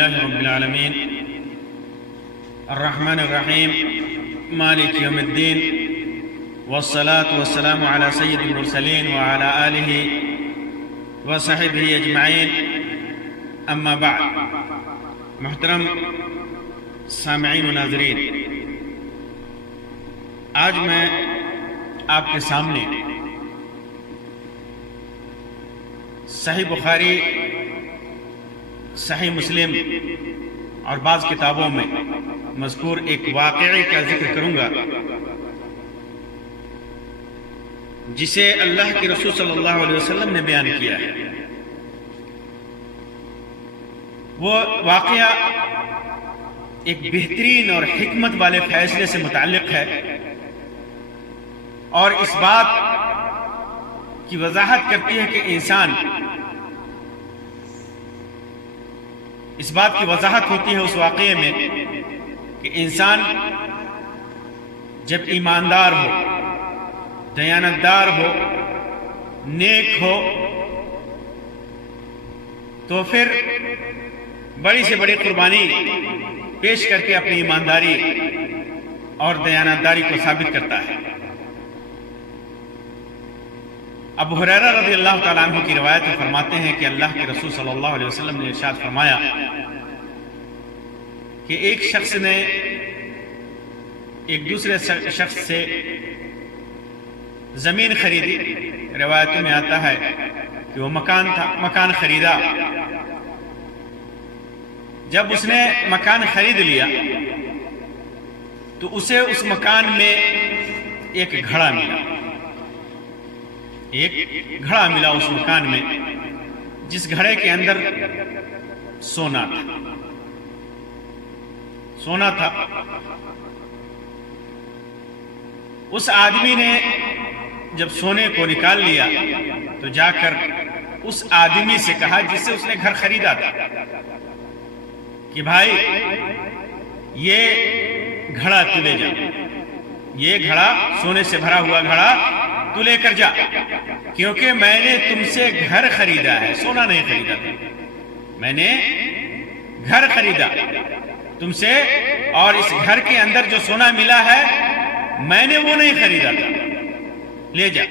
لله رب العالمين الرحمن الرحيم مالك يوم الدين والصلاة والسلام على سيد المرسلين وعلى آله وصحبه أجمعين أما بعد. محترم سامعین و ناظرین، آج میں آپ کے سامنے صحیح بخاری، صحیح مسلم اور بعض کتابوں میں مذکور ایک واقعے کا ذکر کروں گا جسے اللہ کے رسول صلی اللہ علیہ وسلم نے بیان کیا ہے. وہ واقعہ ایک بہترین اور حکمت والے فیصلے سے متعلق ہے اور اس بات کی وضاحت کرتی ہے کہ اس بات کی وضاحت ہوتی ہے اس واقعے میں کہ انسان جب ایماندار ہو، دیانتدار ہو، نیک ہو، تو پھر بڑی سے بڑی قربانی پیش کر کے اپنی ایمانداری اور دیانتداری کو ثابت کرتا ہے. ابو ہریرہ رضی اللہ تعالیٰ عنہ کی روایت میں فرماتے ہیں کہ اللہ کے رسول صلی اللہ علیہ وسلم نے ارشاد فرمایا کہ ایک شخص نے ایک دوسرے شخص سے زمین خریدی. روایتوں میں آتا ہے کہ وہ مکان خریدا. جب اس نے مکان خرید لیا تو اسے اس مکان میں ایک گھڑا ملا. ایک گھڑا ملا اس مکان میں جس گھڑے کے اندر سونا تھا. اس آدمی نے جب سونے کو نکال لیا تو جا کر اس آدمی سے کہا جس سے اس نے گھر خریدا تھا کہ بھائی یہ گھڑا تو لے جا، یہ گھڑا سونے سے بھرا ہوا گھڑا تو لے کر جا، کیونکہ میں نے تم سے گھر خریدا ہے، سونا نہیں خریدا تھا. میں نے گھر خریدا تم سے، اور اس گھر کے اندر جو سونا ملا ہے میں نے وہ نہیں خریدا تھا، لے جا.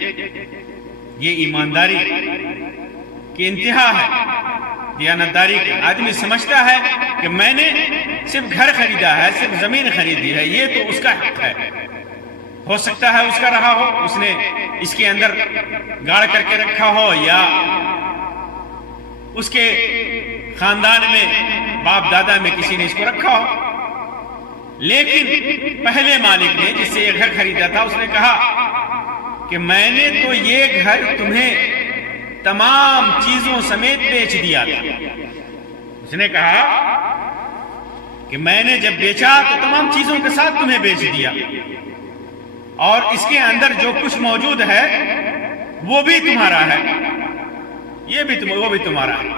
یہ ایمانداری کی انتہا ہے، دیانتداری کی. آدمی سمجھتا ہے کہ میں نے صرف گھر خریدا ہے، صرف زمین خریدی ہے، یہ تو اس کا حق ہے. ہو سکتا ہے اس کا رہا ہو، اس نے اس کے اندر گاڑ کر کے رکھا ہو، یا اس کے خاندان میں باپ دادا میں کسی نے اس کو رکھا ہو. لیکن پہلے مالک نے جس سے یہ گھر خریدا تھا اس نے کہا کہ میں نے تو یہ گھر تمہیں تمام چیزوں سمیت بیچ دیا تھا. اس نے کہا کہ میں نے جب بیچا تو تمام چیزوں کے ساتھ تمہیں بیچ دیا، اور اس کے اندر جو کچھ موجود ہے وہ بھی تمہارا ہے، وہ بھی تمہارا ہے.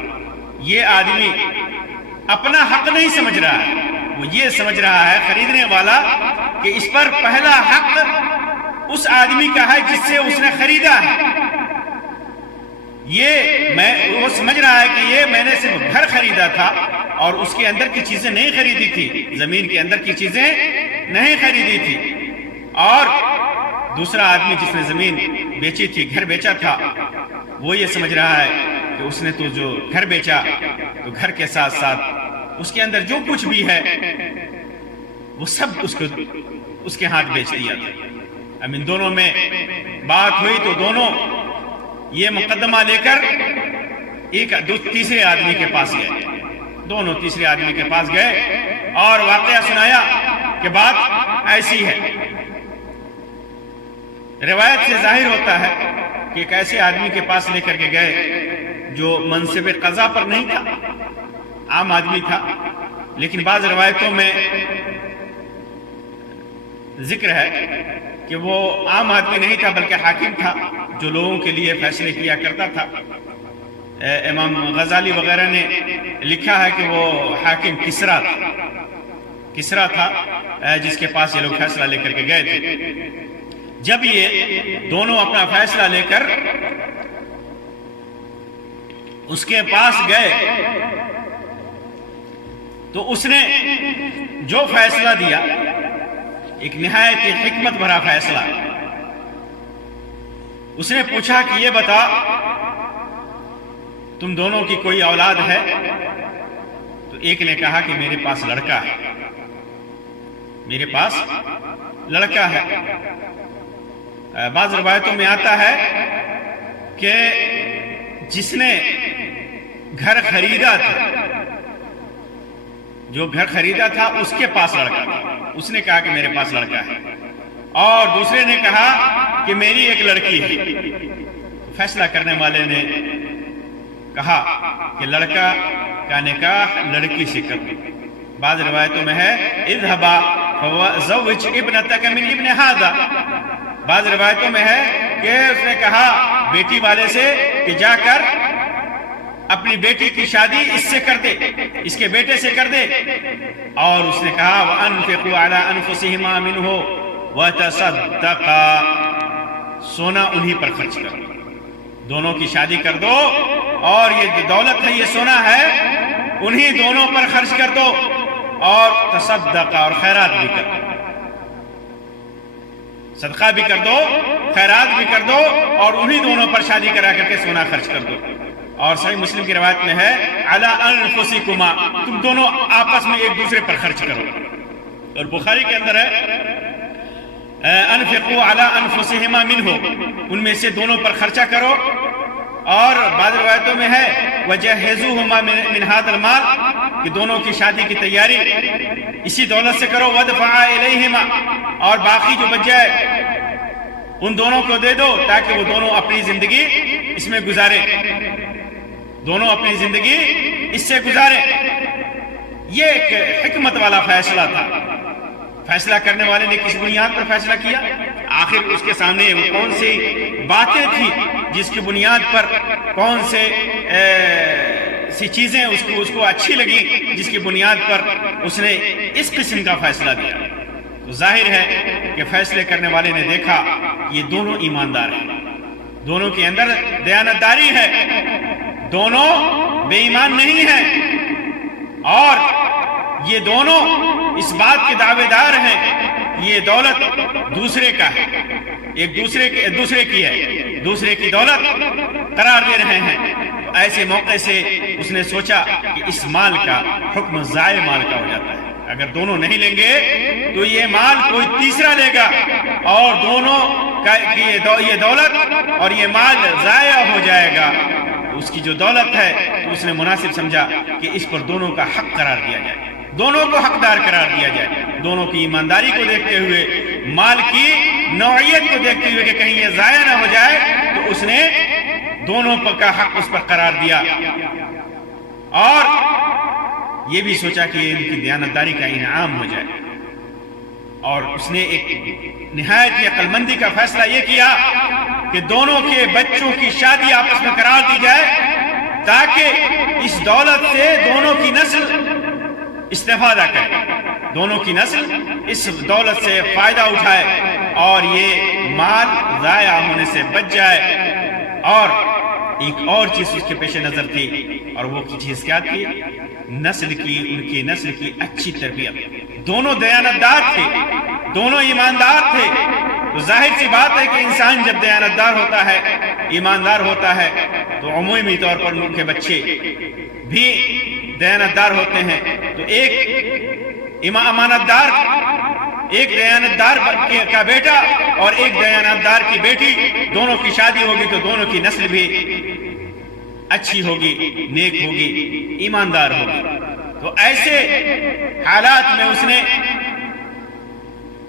یہ آدمی اپنا حق نہیں سمجھ رہا ہے، وہ یہ سمجھ رہا ہے خریدنے والا کہ اس پر پہلا حق اس آدمی کا ہے جس سے اس نے خریدا ہے. وہ سمجھ رہا ہے کہ یہ میں نے صرف گھر خریدا تھا اور اس کے اندر کی چیزیں نہیں خریدی تھی، زمین کے اندر کی چیزیں نہیں خریدی تھی. اور دوسرا آدمی جس نے زمین بیچی تھی، گھر بیچا تھا، وہ یہ سمجھ رہا ہے کہ اس نے تو جو گھر بیچا تو گھر کے ساتھ ساتھ اس کے اندر جو کچھ بھی ہے وہ سب اس کے ہاتھ بیچ دیا تھا. اب ان دونوں میں بات ہوئی تو دونوں یہ مقدمہ لے کر تیسرے آدمی کے پاس گئے. دونوں تیسرے آدمی کے پاس گئے اور واقعہ سنایا کہ بات ایسی ہے. روایت سے ظاہر ہوتا ہے کہ ایک ایسے آدمی کے پاس لے کر کے گئے جو منصب قضا پر نہیں تھا، عام آدمی تھا. لیکن بعض روایتوں میں ذکر ہے کہ وہ عام آدمی نہیں تھا بلکہ حاکم تھا جو لوگوں کے لیے فیصلے کیا کرتا تھا. امام غزالی وغیرہ نے لکھا ہے کہ وہ حاکم کسرا تھا جس کے پاس یہ لوگ فیصلہ لے کر کے گئے تھے. جب یہ دونوں اپنا فیصلہ لے کر اس کے پاس گئے تو اس نے جو فیصلہ دیا، ایک نہایت حکمت بھرا فیصلہ، اس نے پوچھا کہ یہ بتا تم دونوں کی کوئی اولاد ہے؟ تو ایک نے کہا کہ میرے پاس لڑکا ہے، میرے پاس لڑکا ہے۔ بعض روایتوں میں آتا ہے کہ جس نے گھر خریدا تھا، جو گھر خریدا تھا اس کے پاس لڑکا تھا، اس نے کہا کہ میرے پاس لڑکا ہے، اور دوسرے نے کہا کہ میری ایک لڑکی ہے۔ فیصلہ کرنے والے نے کہا کہ لڑکا کا نکاح لڑکی سے کر دو۔ بعض روایتوں میں ہے اذهبا فزوج ابنتك من ابن هذا، بعض روایتوں میں ہے کہ اس نے کہا بیٹی والے سے کہ جا کر اپنی بیٹی کی شادی اس سے کر دے، اس کے بیٹے سے کر دے، اور اس نے کہا وَأَنفِقُوا عَلَىٰ أَنفُسِهِمَا مِنْهُ وَتَصَدَّقَا، سونا انہی پر خرچ کرو، دونوں کی شادی کر دو، اور یہ دولت ہے، یہ سونا ہے، انہی دونوں پر خرچ کر دو، اور تصدقہ، اور خیرات بھی کر دو، صدقہ بھی کر دو، خیرات بھی کر دو، اور انہی دونوں پر شادی کرا کر کے سونا خرچ کر دو۔ اور صحیح مسلم کی روایت میں ہے علی انفسکما، تم دونوں آپس میں ایک دوسرے پر خرچ کرو۔ اور بخاری کے اندر ہے انفقوا علی انفسہما منہ، ان میں سے دونوں پر خرچہ کرو۔ اور بعض روایتوں میں ہے وجہزوہما من ھذا المال، کہ دونوں کی شادی کی تیاری اسی دولت سے کرو۔ وادفعا الیہما، اور باقی جو بچ جائے ان دونوں کو دے دو تاکہ وہ دونوں اپنی زندگی اس میں گزارے، دونوں اپنی زندگی اس سے گزارے۔ یہ ایک حکمت والا فیصلہ تھا۔ فیصلہ کرنے والے نے کس بنیاد پر فیصلہ کیا؟ آخر اس کے سامنے وہ کون سی باتیں تھی جس کی بنیاد پر، کون سے سی چیزیں اس کو اچھی لگی جس کی بنیاد پر اس نے اس قسم کا فیصلہ دیا؟ تو ظاہر ہے کہ فیصلے کرنے والے نے دیکھا یہ دونوں ایماندار ہیں، دونوں کے اندر دیانتداری ہے، دونوں بے ایمان نہیں ہیں، اور یہ دونوں اس بات کے دعوے دار ہیں یہ دولت دوسرے کا ہے، ایک دوسرے کی ہے، دوسرے کی دولت قرار دے رہے ہیں۔ تو ایسے موقع سے اس نے سوچا کہ اس مال کا حکم ضائع مال کا ہو جاتا ہے، اگر دونوں نہیں لیں گے تو یہ مال کوئی تیسرا لے گا، اور دونوں کا یہ دولت اور یہ مال ضائع ہو جائے گا۔ اس کی جو دولت ہے تو اس نے مناسب سمجھا کہ اس پر دونوں کا حق قرار دیا جائے، دونوں کو حقدار قرار دیا جائے، دونوں کی ایمانداری کو دیکھتے ہوئے، مال کی نوعیت کو دیکھتے ہوئے کہ کہیں یہ ضائع نہ ہو جائے، تو اس نے دونوں کا حق اس پر قرار دیا، اور یہ بھی سوچا کہ ان کی دیانتداری کا انعام ہو جائے۔ اور اس نے ایک نہایت ہی عقل مندی کا فیصلہ یہ کیا کہ دونوں کے بچوں کی شادی آپس میں قرار دی جائے، تاکہ اس دولت سے دونوں کی نسل استفادہ کرے، دونوں کی نسل اس دولت سے فائدہ اٹھائے، اور یہ مال ضائع ہونے سے بچ جائے۔ اور ایک اور چیز اس کے پیش نظر تھی، اور وہ چیز کیا تھی؟ نسل کی، ان کی نسل کی اچھی تربیت۔ دونوں دیانتدار تھے، دونوں ایماندار تھے، تو ظاہر سی بات ہے کہ انسان جب دیانتدار ہوتا ہے، ایماندار ہوتا ہے، تو عمومی طور پر ان کے بچے بھی دیانتدار ہوتے ہیں۔ تو ایک امانتدار، ایک دیانتدار کا بیٹا اور ایک دیانتدار کی بیٹی، دونوں کی شادی ہوگی تو دونوں کی نسل بھی اچھی ہوگی، نیک ہوگی، ایماندار ہوگی۔ تو ایسے حالات میں اس نے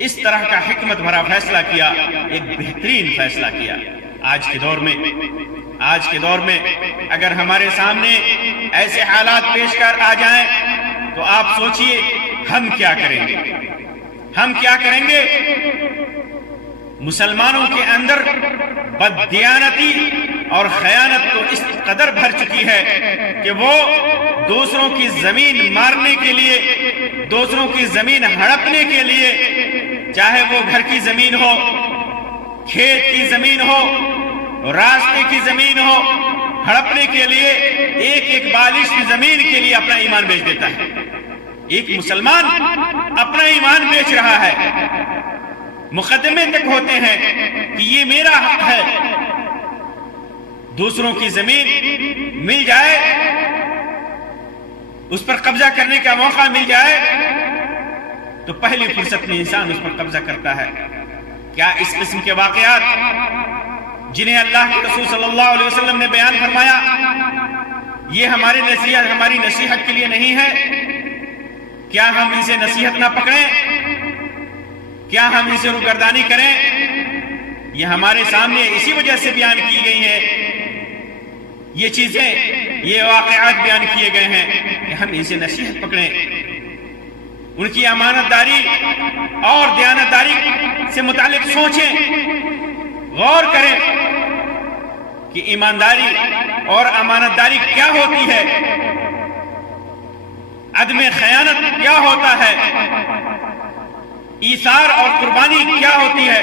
اس طرح کا حکمت بھرا فیصلہ کیا، ایک بہترین فیصلہ کیا۔ آج کے دور میں اگر ہمارے سامنے ایسے حالات پیش کر آ جائیں تو آپ سوچئے ہم کیا کریں گے؟ ہم کیا کریں گے؟ مسلمانوں کے اندر بددیانتی اور خیانت تو اس قدر بھر چکی ہے کہ وہ دوسروں کی زمین مارنے کے لیے، دوسروں کی زمین ہڑپنے کے لیے، چاہے وہ گھر کی زمین ہو، کھیت کی زمین ہو، راستے کی زمین ہو، ہڑپنے کے لیے ایک بالش کی زمین کے لیے اپنا ایمان بیچ دیتا ہے۔ ایک مسلمان اپنا ایمان بیچ رہا ہے، مقدمے تک ہوتے ہیں کہ یہ میرا حق ہے، دوسروں کی زمین مل جائے، اس پر قبضہ کرنے کا موقع مل جائے تو پہلی فرصت میں انسان اس پر قبضہ کرتا ہے۔ کیا اس قسم کے واقعات جنہیں اللہ کے رسول صلی اللہ علیہ وسلم نے بیان فرمایا یہ ہماری نصیحت کے لیے نہیں ہے؟ کیا ہم اسے نصیحت نہ پکڑیں؟ کیا ہم اسے روگردانی کریں؟ یہ ہمارے سامنے اسی وجہ سے بیان کی گئی ہیں، یہ چیزیں، یہ واقعات بیان کیے گئے ہیں کہ ہم اسے نصیحت پکڑیں، ان کی امانت داری اور دیانتداری سے متعلق سوچیں، غور کریں کہ ایمانداری اور امانت داری کیا ہوتی ہے، عدم خیانت کیا ہوتا ہے، ایثار اور قربانی کیا ہوتی ہے،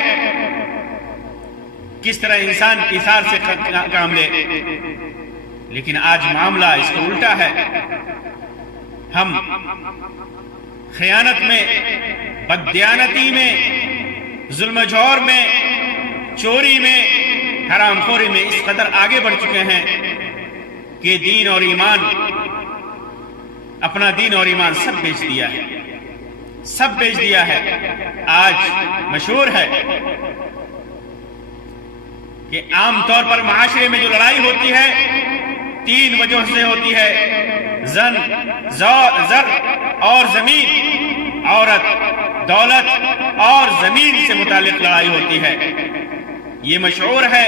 کس طرح انسان ایثار سے کام لے۔ لیکن آج معاملہ اس کو الٹا ہے، ہم خیانت میں، بددیانتی میں، ظلم جور میں، چوری میں، حرام خوری میں اس قدر آگے بڑھ چکے ہیں کہ دین اور ایمان، اپنا دین اور ایمان سب بیچ دیا ہے، سب بیچ دیا ہے۔ آج مشہور ہے کہ عام طور پر معاشرے میں جو لڑائی ہوتی ہے 3 وجہ سے ہوتی ہے: زن، زر اور زمین، عورت، دولت اور زمین سے متعلق لڑائی ہوتی ہے۔ یہ مشہور ہے،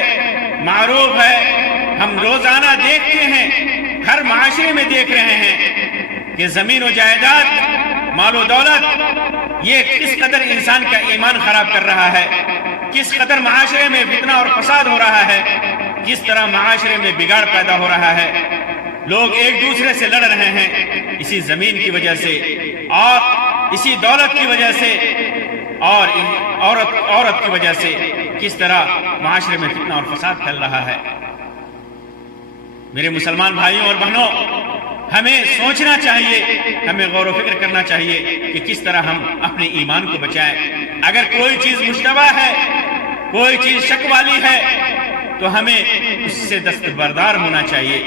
معروف ہے، ہم روزانہ دیکھتے ہیں، ہر معاشرے میں دیکھ رہے ہیں کہ زمین و جائیداد، مال و دولت یہ کس قدر انسان کا ایمان خراب کر رہا ہے، کس قدر معاشرے میں فتنہ اور فساد ہو رہا ہے، کس طرح معاشرے میں بگاڑ پیدا ہو رہا ہے، لوگ ایک دوسرے سے لڑ رہے ہیں اسی زمین کی وجہ سے اور اسی دولت کی وجہ سے اور عورت کی وجہ سے، کس طرح معاشرے میں فتنہ اور فساد پھیل رہا ہے۔ میرے مسلمان بھائیوں اور بہنوں، ہمیں سوچنا چاہیے، ہمیں غور و فکر کرنا چاہیے کہ کس طرح ہم اپنے ایمان کو بچائیں۔ اگر کوئی چیز مشتبہ ہے، کوئی چیز شک والی ہے تو ہمیں اس سے دستبردار ہونا چاہیے۔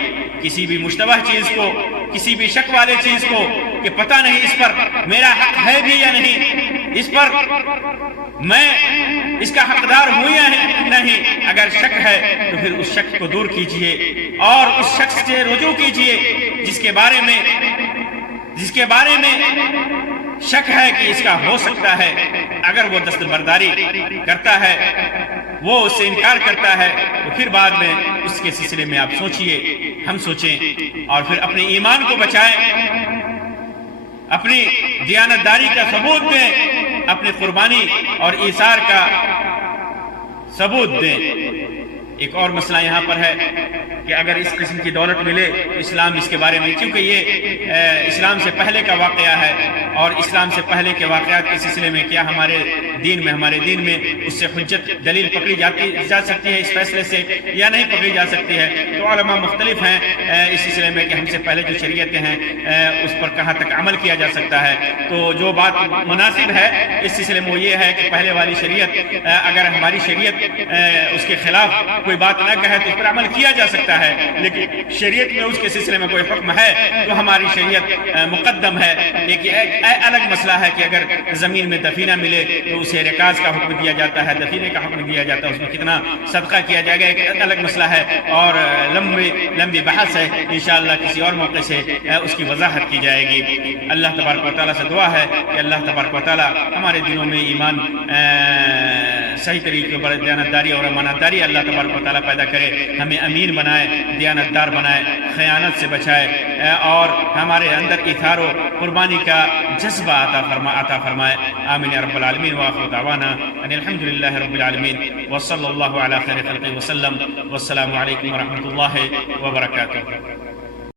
کسی بھی مشتبہ چیز کو، کسی بھی شک والے چیز کو کہ پتہ نہیں اس پر میرا حق ہے بھی یا نہیں، اس پر میں اس کا حقدار ہوں یا نہیں، اگر شک ہے تو پھر اس شک کو دور کیجئے اور اس شخص سے رجوع کیجئے جس کے بارے میں شک ہے کہ اس کا ہو سکتا ہے۔ اگر وہ دستبرداری کرتا ہے، وہ اس سے انکار کرتا ہے تو پھر بعد میں اس کے سلسلے میں آپ سوچئے، ہم سوچیں اور پھر اپنے ایمان کو بچائیں، اپنی دیانتداری کا ثبوت دیں، اپنی قربانی اور ایثار کا ثبوت دیں۔ ایک اور مسئلہ یہاں پر ہے کہ اگر اس قسم کی دولت ملے تو اسلام اس کے بارے میں، کیونکہ یہ اسلام سے پہلے کا واقعہ ہے اور اسلام سے پہلے کے واقعات کے سلسلے میں کیا ہمارے دین میں اس سے حجت دلیل پکڑی جا سکتی ہے اس فیصلے سے یا نہیں پکڑی جا سکتی ہے؟ تو علماء مختلف ہیں اس سلسلے میں کہ ہم سے پہلے جو شریعتیں ہیں اس پر کہاں تک عمل کیا جا سکتا ہے۔ تو جو بات مناسب ہے اس سلسلے میں وہ یہ ہے کہ پہلے والی شریعت، اگر ہماری شریعت اس کے خلاف کوئی بات نہ کہے تو اس پر عمل کیا جا سکتا ہے، لیکن شریعت میں اس کے سلسلے میں کوئی حکم ہے تو ہماری شریعت مقدم ہے۔ ایک الگ مسئلہ ہے کہ اگر زمین میں دفینہ ملے تو اسے رکاز کا حکم دیا جاتا ہے، دفینے کا حکم دیا جاتا ہے، اس میں کتنا صدقہ کیا جائے گا ایک الگ مسئلہ ہے اور لمبی بحث ہے، انشاءاللہ کسی اور موقع سے اس کی وضاحت کی جائے گی۔ اللہ تبارک و تعالیٰ سے دعا ہے کہ اللہ تبارک و تعالیٰ ہمارے دلوں میں ایمان، صحیح طریقے پر دیانتداری اور امانتداری اللہ تبارک و تعالیٰ پیدا کرے، ہمیں امین بنائے، دیانتدار بنائے، خیانت سے بچائے اور ہمارے اندر ایثار و قربانی کا جذبہ عطا فرمائے۔ آمین یا رب العالمین۔ وآخر دعوانا ان الحمدللہ رب العالمین وصلی اللہ علی خیر خلقہ وسلم۔ والسلام علیکم ورحمۃ اللہ وبرکاتہ۔